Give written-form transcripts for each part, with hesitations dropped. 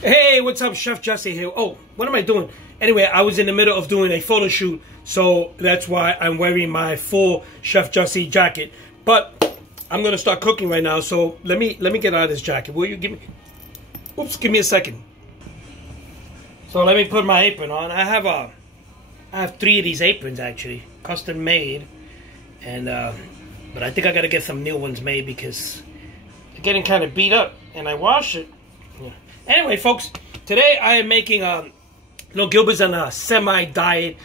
Hey, what's up? Chef Jesse here. Oh, what am I doing? Anyway, I was in the middle of doing a photo shoot, so that's why I'm wearing my full Chef Jesse jacket. But I'm gonna start cooking right now, so let me get out of this jacket. Will you give me? Oops, give me a second. So let me put my apron on. I have 3 of these aprons actually, custom made, and but I think I gotta get some new ones made because they're getting kind of beat up, and I wash it. Yeah. Anyway, folks, today I am making Gilbert's on a semi-diet,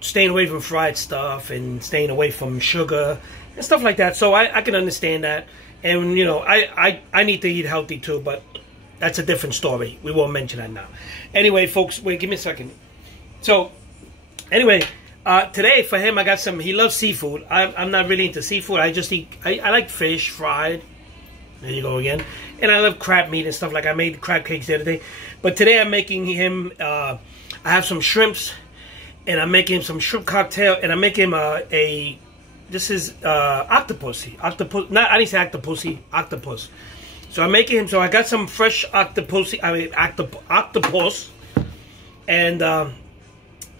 staying away from fried stuff and staying away from sugar and stuff like that. So I can understand that, and you know I need to eat healthy too, but that's a different story. We won't mention that now. Anyway, folks, wait, give me a second. So anyway, today for him I got some. He loves seafood. I'm not really into seafood. I just eat. I like fish fried. There you go again. And I love crab meat and stuff. Like I made crab cakes the other day. But today I'm making him, I have some shrimps. And I'm making him some shrimp cocktail. And I'm making him this is octopus. Octopus, not, I didn't say octopusy, octopus. So I'm making him, so I got some fresh octopus. And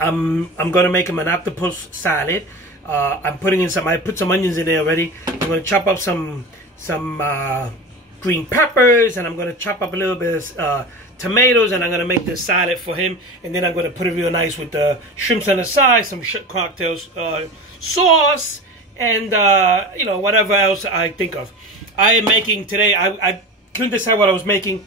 I'm going to make him an octopus salad. I'm putting in I put some onions in there already. I'm going to chop up some green peppers, and I'm going to chop up a little bit of tomatoes, and I'm going to make this salad for him, and then I'm going to put it real nice with the shrimps on the side, some shrimp cocktail sauce, and you know, whatever else I think of. I am making today, I couldn't decide what I was making.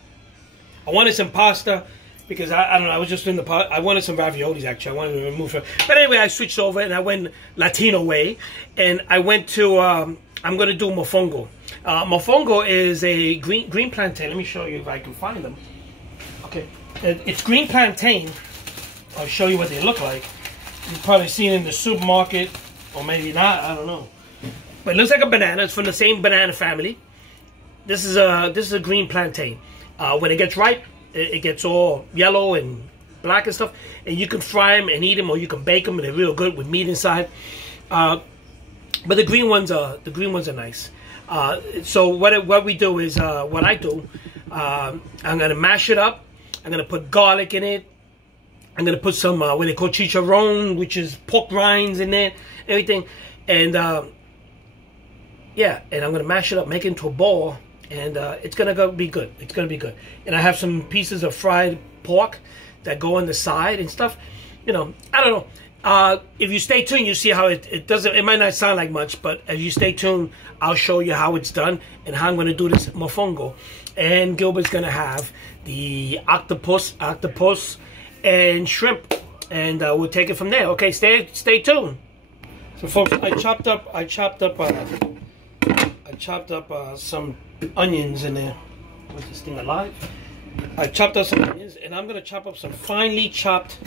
I wanted some pasta, because I don't know, I was just doing I wanted some raviolis actually. I wanted to remove it. But anyway, I switched over and I went Latino way, and I went to, I'm going to do mofongo. Mofongo is a green plantain. Let me show you if I can find them. Okay, it's green plantain. I'll show you what they look like. You've probably seen it in the supermarket, or maybe not. I don't know. But it looks like a banana. It's from the same banana family. This is a green plantain. When it gets ripe, it gets all yellow and black and stuff. And you can fry them and eat them, or you can bake them. They're real good with meat inside. But the green ones are nice. So what we do is what I do. I'm gonna mash it up. I'm gonna put garlic in it. I'm gonna put some what they call chicharron, which is pork rinds in it, everything, and yeah. And I'm gonna mash it up, make it into a ball, and it's gonna be good. It's gonna be good. And I have some pieces of fried pork that go on the side and stuff. You know, I don't know. If you stay tuned, you see how it doesn't. It might not sound like much, but if you stay tuned, I'll show you how it's done and how I'm going to do this mofongo. And Gilbert's going to have the octopus, and shrimp, and we'll take it from there. Okay, stay tuned. So, folks, I chopped up some onions in there. Was this thing alive? I chopped up some onions, and I'm going to chop up some finely chopped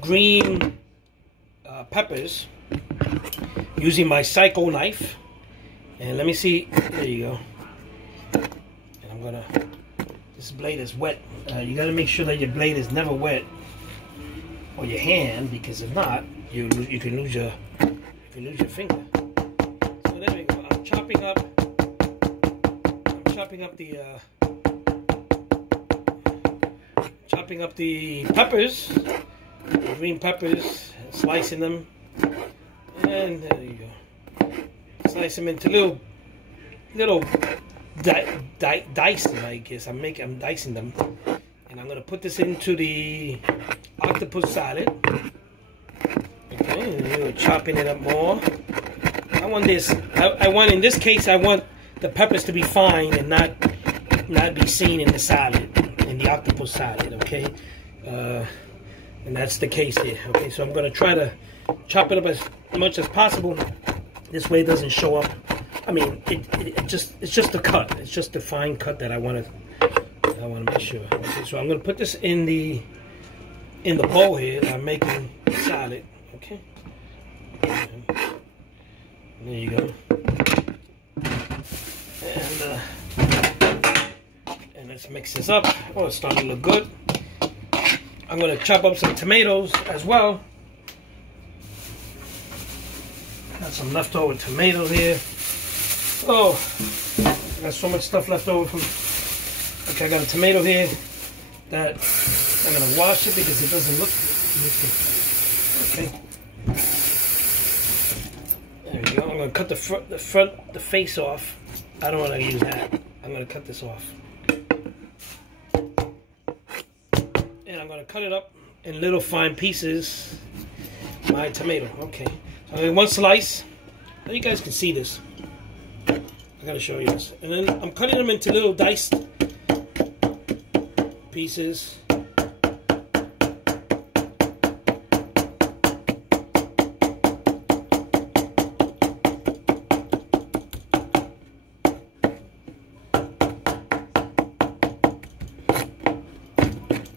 green peppers using my Psycho knife. And let me see, there you go. And I'm gonna, this blade is wet. You gotta make sure that your blade is never wet, or your hand, because if not, you can lose your finger. So there we go. I'm chopping up the peppers, the green peppers, slicing them, and there you go. Slice them into little dicing, I guess. I'm dicing them, and I'm gonna put this into the octopus salad. Okay, chopping it up more. I want this. In this case, I want the peppers to be fine and not be seen in the salad, in the octopus salad. Okay. And that's the case here. Okay, so I'm going to try to chop it up as much as possible. This way it doesn't show up. I mean, it's just a cut. It's just a fine cut that I want to make sure. Okay, so I'm going to put this in the bowl here. I'm making salad. Okay. And there you go. And let's mix this up. Oh, it's starting to look good. I'm going to chop up some tomatoes as well. Got some leftover tomatoes here. Oh, I got so much stuff left over from... Okay, I got a tomato here. that I'm going to wash it because it doesn't look good. Okay. There we go. I'm going to cut the face off. I don't want to use that. I'm going to cut this off. And I'm going to cut it up in little fine pieces. My tomato. Okay. So I'm going one slice. Now you guys can see this. I got to show you this. And then I'm cutting them into little diced pieces.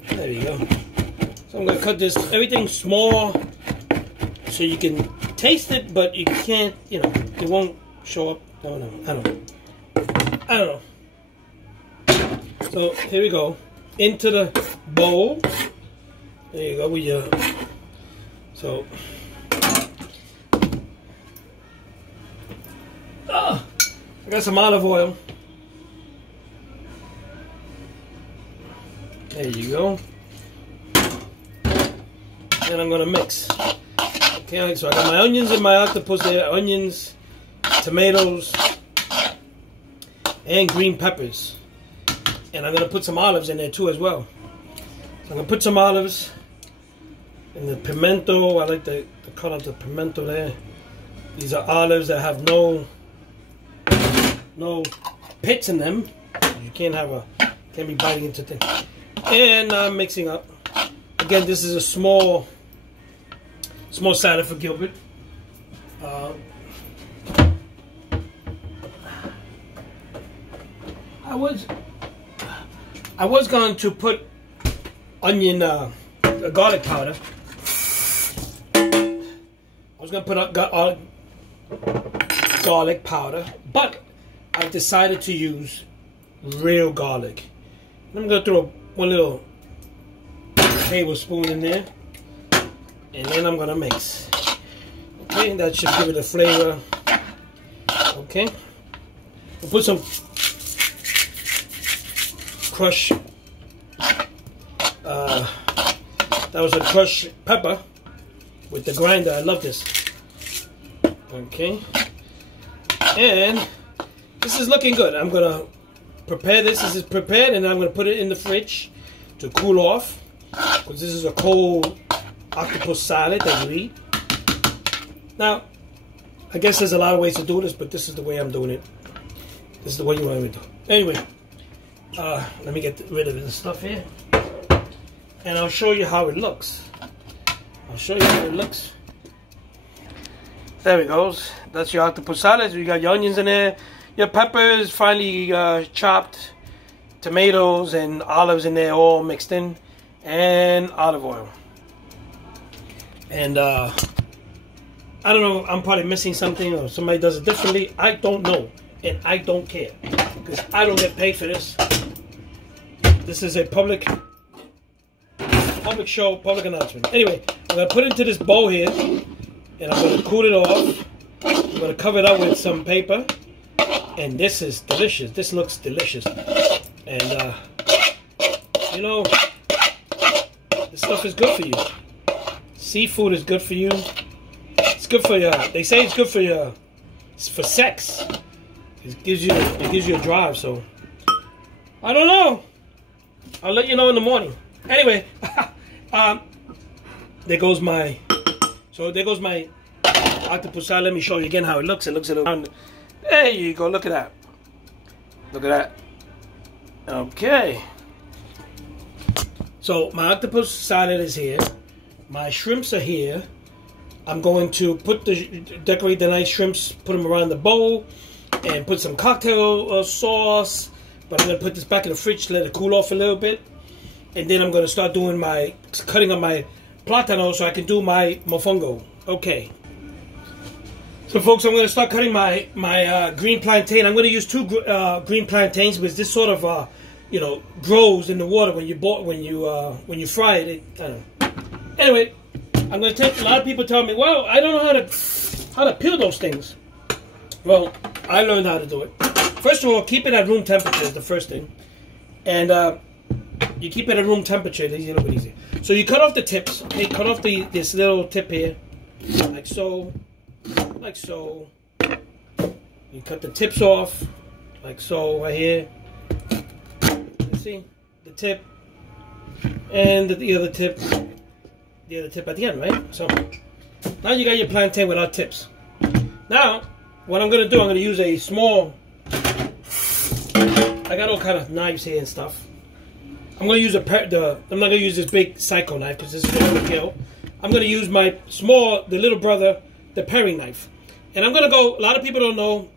There you go. So I'm going to cut this, everything small so you can taste it, but you can't, you know, it won't show up. No, I don't know. So here we go. Into the bowl. There you go with your, so. I got some olive oil. There you go. And I'm gonna mix. Okay, so I got my onions and my octopus there. Onions, tomatoes, and green peppers. And I'm gonna put some olives in there too as well. So I'm gonna put some olives and the pimento. I like the cut of the pimento there. These are olives that have no pits in them. You can't be biting into things. And I'm mixing up. Again, this is a small salad for Gilbert. I was going to put onion, garlic powder. I was going to put garlic powder, but I've decided to use real garlic. I'm going to throw one little tablespoon in there, and then I'm going to mix. Okay, that should give it a flavor. Okay, we'll put some crushed, that was a crushed pepper with the grinder. I love this. Okay, and this is looking good. I'm gonna prepare this. This is prepared, and I'm gonna put it in the fridge to cool off, because this is a cold octopus salad that you eat. Now, I guess there's a lot of ways to do this, but this is the way I'm doing it. This is the way you want me to do it. Anyway, let me get rid of this stuff here, and I'll show you how it looks. There it goes. That's your octopus salad. You got your onions in there, your peppers finely chopped, tomatoes and olives in there all mixed in, and olive oil. And I don't know, I'm probably missing something, or somebody does it differently. I don't know, and I don't care, because I don't get paid for this. This is a public show, public announcement. Anyway, I'm going to put it into this bowl here, and I'm going to cool it off. I'm going to cover it up with some paper, and this is delicious. This looks delicious. And, you know, this stuff is good for you. Seafood is good for you. It's good for your, they say it's good for your, it's for sex. It gives you a drive, so I don't know. I'll let you know in the morning. Anyway, there goes my octopus salad. Let me show you again how it looks. It looks a little, there you go, look at that. Look at that. Okay. So my octopus salad is here. My shrimps are here. I'm going to decorate the nice shrimps, put them around the bowl, and put some cocktail sauce. But I'm going to put this back in the fridge to let it cool off a little bit. And then I'm going to start doing cutting up my platano so I can do my mofongo. Okay. So folks, I'm going to start cutting my green plantain. I'm going to use two green plantains, because this sort of, you know, grows in the water when you fry it. I don't know. Anyway, I'm going to take, a lot of people tell me, well, I don't know how to peel those things. Well, I learned how to do it. First of all, keep it at room temperature is the first thing. And You keep it at room temperature, it's a little bit easier. So you cut off the tips, okay? Cut off this little tip here, like so, like so. You cut the tips off, like so, right here. You see the tip and the other tip at the end, right? So now you got your plantain without tips. Now, what I'm gonna do, I'm gonna use a small. I got all kind of knives here and stuff. I'm gonna use I'm not gonna use this big Psycho knife because this is gonna kill. I'm gonna use my small, the little brother, the paring knife, and I'm gonna go. A lot of people don't know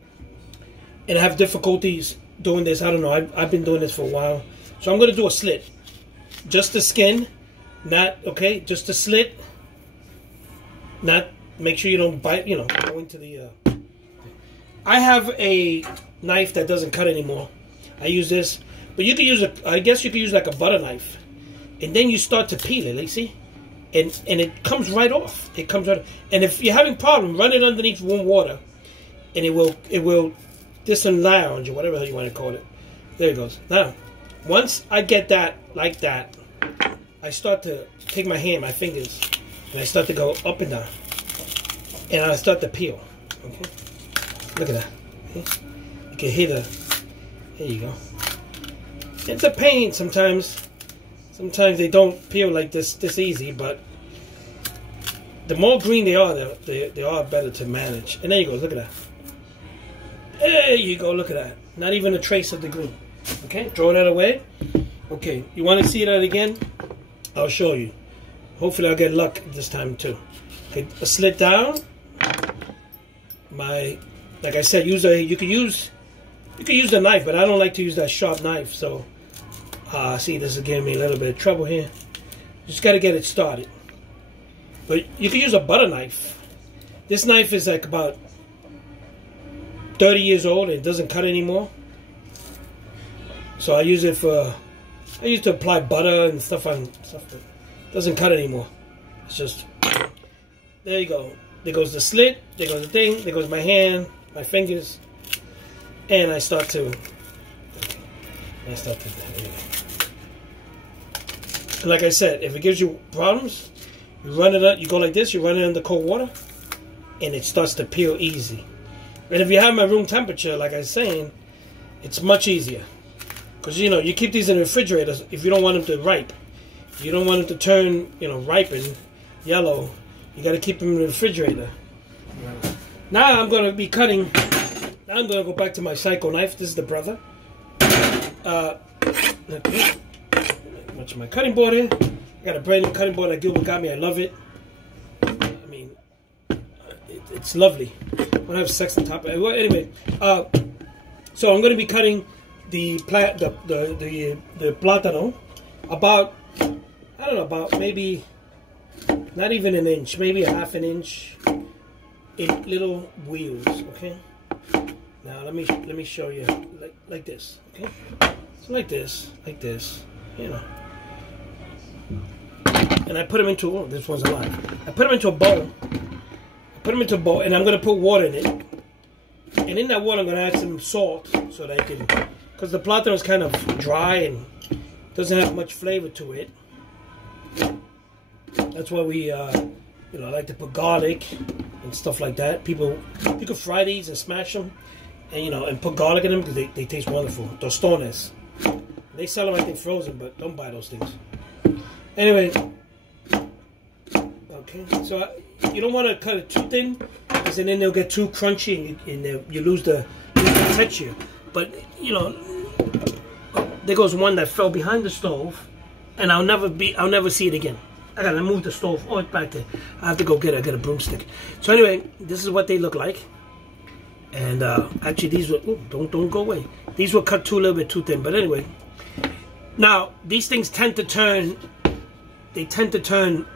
and have difficulties doing this. I don't know. I've been doing this for a while, so I'm gonna do a slit, just the skin, not okay, just a slit. Not make sure you don't bite. You know, go into the. I have a knife that doesn't cut anymore. I use this. But you can use I guess you can use like a butter knife, and then you start to peel it. Like, see, and it comes right off. It comes right. And if you're having problem, run it underneath warm water, and it will disenlarge or whatever you want to call it. There it goes. Now, once I get that like that, I start to take my hand, my fingers, and I start to go up and down, and I start to peel. Okay, look at that. Okay? You can hear the. There you go. It's a pain sometimes. Sometimes they don't peel like this easy, but the more green they are, they are better to manage. And there you go, look at that. There you go, look at that. Not even a trace of the green. Okay, throw that away. Okay, you want to see that again? I'll show you. Hopefully I'll get luck this time too. Okay, a slit down. Like I said, you could use the knife, but I don't like to use that sharp knife, so see, this is giving me a little bit of trouble here. Just got to get it started. But you can use a butter knife. This knife is like about 30 years old and it doesn't cut anymore. So I use it I used to apply butter and stuff on stuff that doesn't cut anymore. It's just, there you go. There goes the slit, there goes the thing, there goes my hand, my fingers, and I start to, like I said, if it gives you problems, you run it up, you go like this, you run it under cold water, and it starts to peel easy. And if you have my room temperature, like I was saying, it's much easier. Because, you know, you keep these in the refrigerator if you don't want them to ripe. If you don't want them to turn, you know, ripen, yellow, you got to keep them in the refrigerator. Now I'm going to be cutting, now I'm going to go back to my Psycho knife. This is the brother. Okay. Much of my cutting board here. I got a brand new cutting board that Gilbert got me. I love it. I mean, it's lovely. I don't have sex on top of it. Well, anyway, so I'm going to be cutting the plátano about, I don't know, about maybe not even an inch, maybe a half an inch in little wheels. Okay. Now let me show you like this. Okay. So like this, you know. And I put them into, oh, this one's alive. I put them into a bowl. And I'm going to put water in it. And in that water, I'm going to add some salt so that I can, because the plátano is kind of dry and doesn't have much flavor to it. That's why we, you know, like to put garlic and stuff like that. People, you can fry these and smash them, and you know, and put garlic in them because they taste wonderful. Tostones. They sell them, I think, frozen, but don't buy those things. Anyway, okay, so you don't want to cut it too thin, because then they'll get too crunchy and you lose the texture. But you know, there goes one that fell behind the stove, and I'll never see it again. I gotta move the stove. Oh, it's back there. I have to go get a broomstick. So anyway, this is what they look like. And actually, these were, ooh, don't go away. These were cut a little bit too thin. But anyway, now these things tend to turn. They tend to turn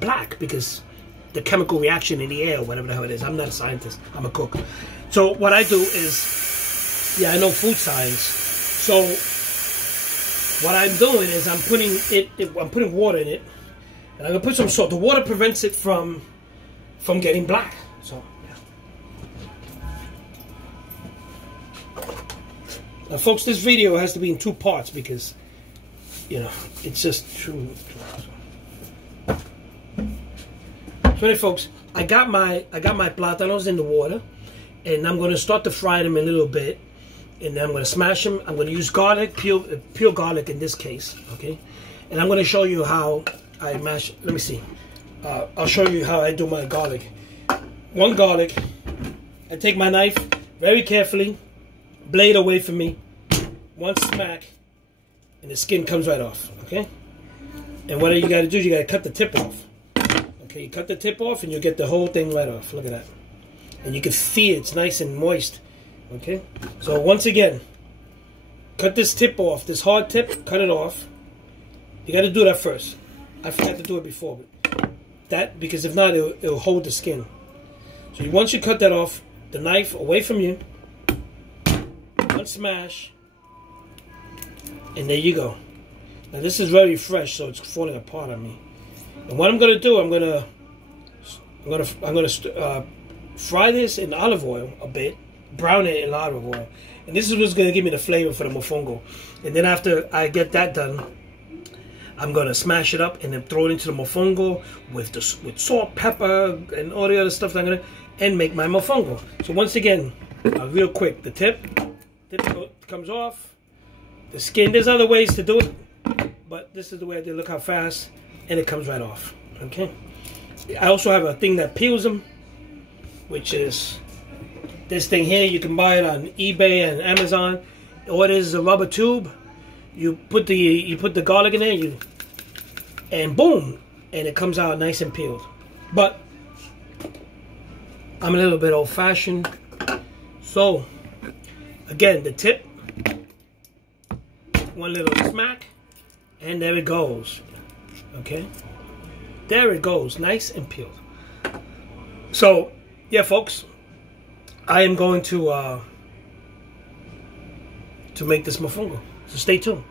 black because the chemical reaction in the air, or whatever the hell it is. I'm not a scientist. I'm a cook. So what I do is, yeah, I know food science. So what I'm doing is I'm putting water in it, and I'm gonna put some salt. The water prevents it from getting black. So yeah. Now, folks, this video has to be in two parts because you know, it's just true. So anyway, folks, I got my plátanos in the water, and I'm going to start to fry them a little bit, and then I'm going to smash them. I'm going to use garlic, pure garlic in this case, okay? And I'm going to show you how I mash. Let me see. I'll show you how I do my garlic. One garlic. I take my knife very carefully, blade away from me, one smack, and the skin comes right off, okay? And what you got to do is you got to cut the tip off. Okay, you cut the tip off and you get the whole thing right off. Look at that. And you can feel it's nice and moist, okay? So once again, cut this tip off, this hard tip, cut it off. You got to do that first. I forgot to do it before, but that, because if not, it'll hold the skin. So once you cut that off, the knife away from you, one smash, and there you go. Now this is very fresh, so it's falling apart on me. And what I'm gonna do, I'm gonna fry this in olive oil a bit, brown it in olive oil, and this is what's gonna give me the flavor for the mofongo. And then after I get that done, I'm gonna smash it up and then throw it into the mofongo with salt, pepper, and all the other stuff that I'm gonna, and make my mofongo. So once again, real quick, the tip comes off, the skin. There's other ways to do it, but this is the way I did. Look how fast, and it comes right off. Okay. I also have a thing that peels them, which is this thing here. You can buy it on eBay and Amazon. All it is a rubber tube. You put the garlic in there, and boom, and it comes out nice and peeled. But I'm a little bit old-fashioned, so again, the tip, one little smack, and there it goes. Okay, there it goes, nice and peeled. So yeah, folks, I am going to make this mofongo. So stay tuned.